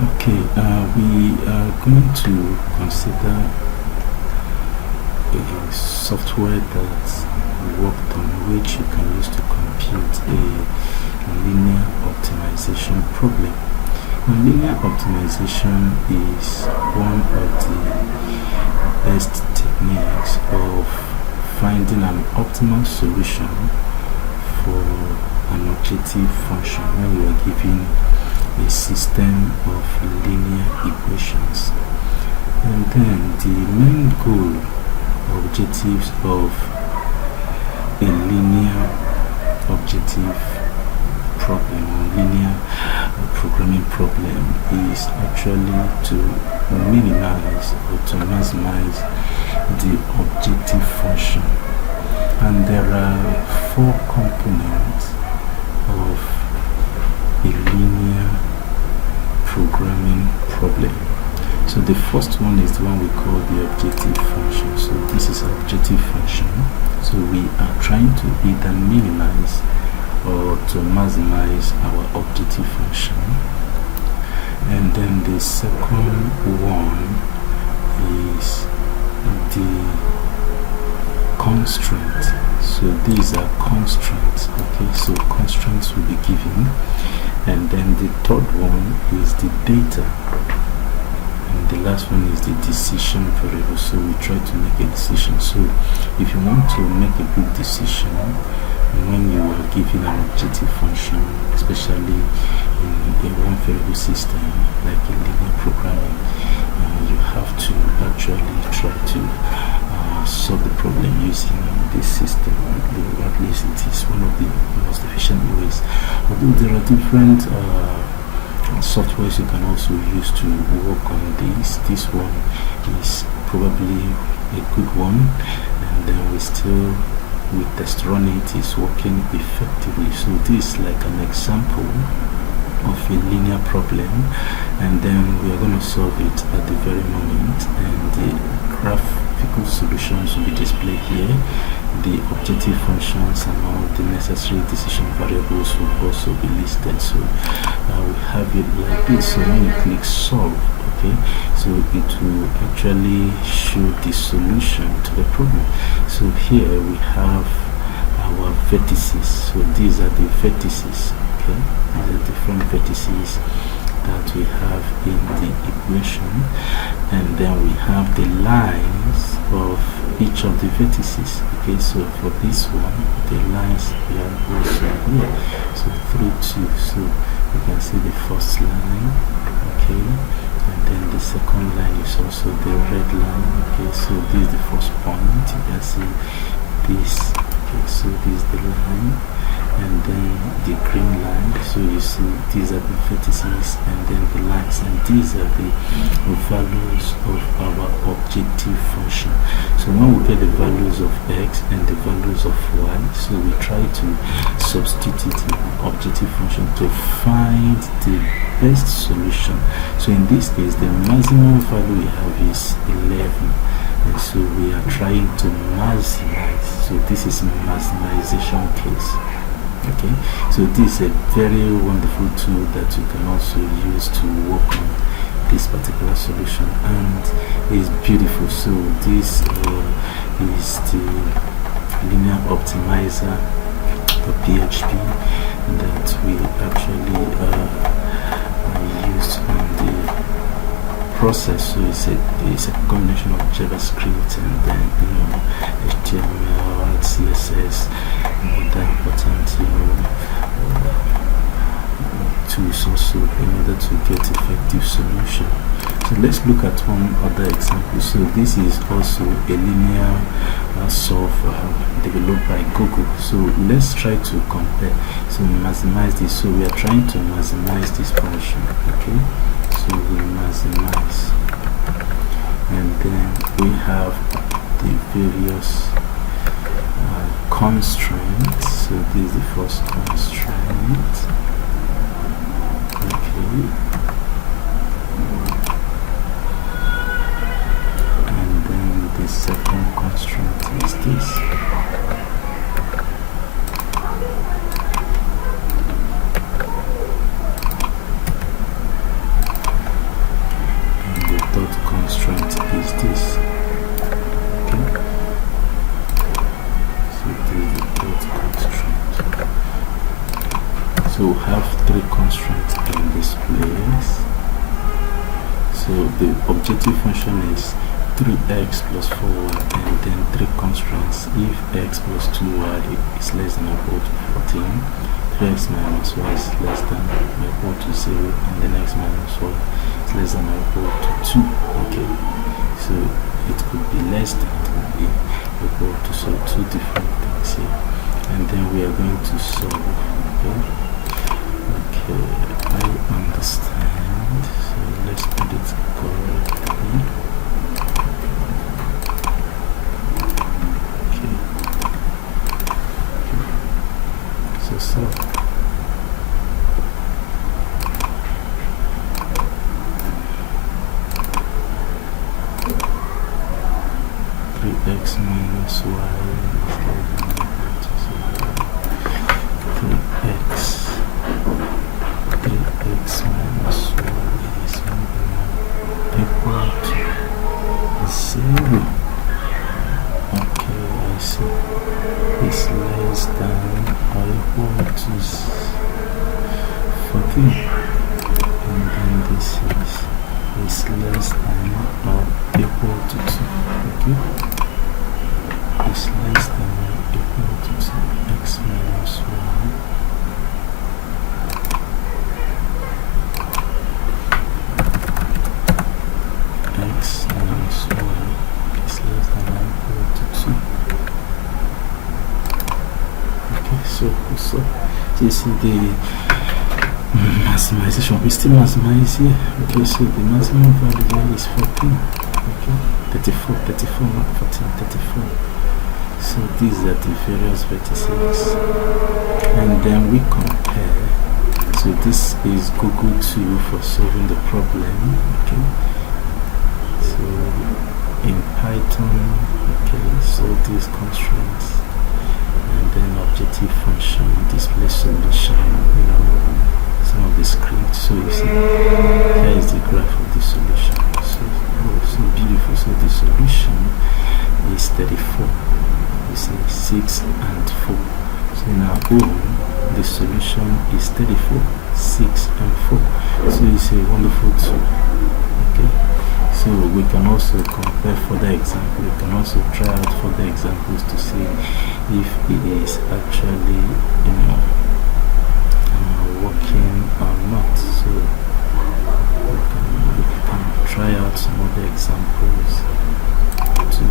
Okay, we are going to consider a software that we worked on, which you can use to compute a linear optimization problem. Now, linear optimization is one of the best techniques of finding an optimal solution for an objective function when you are given a system of linear equations. And then the main goal objectives of a linear objective problem or linear programming problem is actually to minimize or to maximize the objective function. And there are four components of a linear programming problem. So the first one is the one we call the objective function. So this is our objective function. So we are trying to either minimize or to maximize our objective function. And then the second one is the constraint. So these are constraints. Okay, so constraints will be given. And then the third one is the data. And the last one is the decision variable. So we try to make a decision. So if you want to make a good decision when you are given an objective function, especially in a one variable system like a linear programming, you have to actually try to solve the problem using this system. At least it is one of the most efficient ways. Although there are different softwares you can also use to work on this. This one is probably a good one, and then we test run it, is working effectively. So this is like an example of a linear problem, and then we are going to solve it at the very moment, and the graphical solutions will be displayed here. The objective functions and all the necessary decision variables will also be listed. So we have it like this. So when you click solve, okay, so it will actually show the solution to the problem. So here we have our vertices. So these are the vertices. Okay, these are different vertices that we have in the equation, and then we have the lines of each of the vertices. Okay, so for this one, the lines are also here. So 3, 2. So you can see the first line. Okay, and then the second line is also the red line. Okay, so this is the first point. You can see this. Okay, so this is the line, and then the green line. So you see these are the vertices, and then the lines, and these are the values of our objective function. So when we get the values of x and the values of y, so we try to substitute it in our objective function to find the best solution. So in this case, the maximum value we have is 11. And so we are trying to maximize. So this is maximization case. Okay, so this is a very wonderful tool that you can also use to work on this particular solution, and it's beautiful. So this is the linear optimizer .php that we actually used on the process. So it's a combination of JavaScript and then HTML, CSS, and other important tools also in order to get effective solution. So let's look at one other example. So this is also a linear software developed by Google. So let's try to compare. So maximize this. So we are trying to maximize this function. Okay, so we maximize, and then we have the various constraints. So this is the first constraint. Okay, and then the second constraint is this. dot constraint is this. Okay, so this is the dot constraint. So we have three constraints in this place. So the objective function is 3x plus 4y and then three constraints. If x plus 2y is less than or equal to 14, 3x minus y is less than or equal to 0, and then x minus y is less than or equal to 2. Okay, so it could be less than, it could be equal to, so two different things here, and then we are going to solve. Okay, I understand. So let's put it correctly. So 3x minus y is less than or equal to 0. 3x minus y is equal to 0. Okay, I see. It's less than or equal to 14, and then this is less than or equal to 2. Okay, it's less than or equal to 2. X minus y x minus y is less than or equal to 2. So you see the maximization, we still maximize here. Okay, so the maximum value here is 14. Okay, 34, not 14, 34. So these are the various vertices, and then we compare. So this is Google 2 for solving the problem. Okay, so in Python, okay, so these constraints, and then objective function, display solution, some of the script. So you see, here is the graph of the solution. So, so beautiful. So the solution is 34. You see, 6 and 4. So in our own, the solution is 34, 6 and 4. So it's a wonderful tool. Okay. So we can also compare further examples. We can also try out further examples to see if it is actually, working or not. So we can try out some other examples to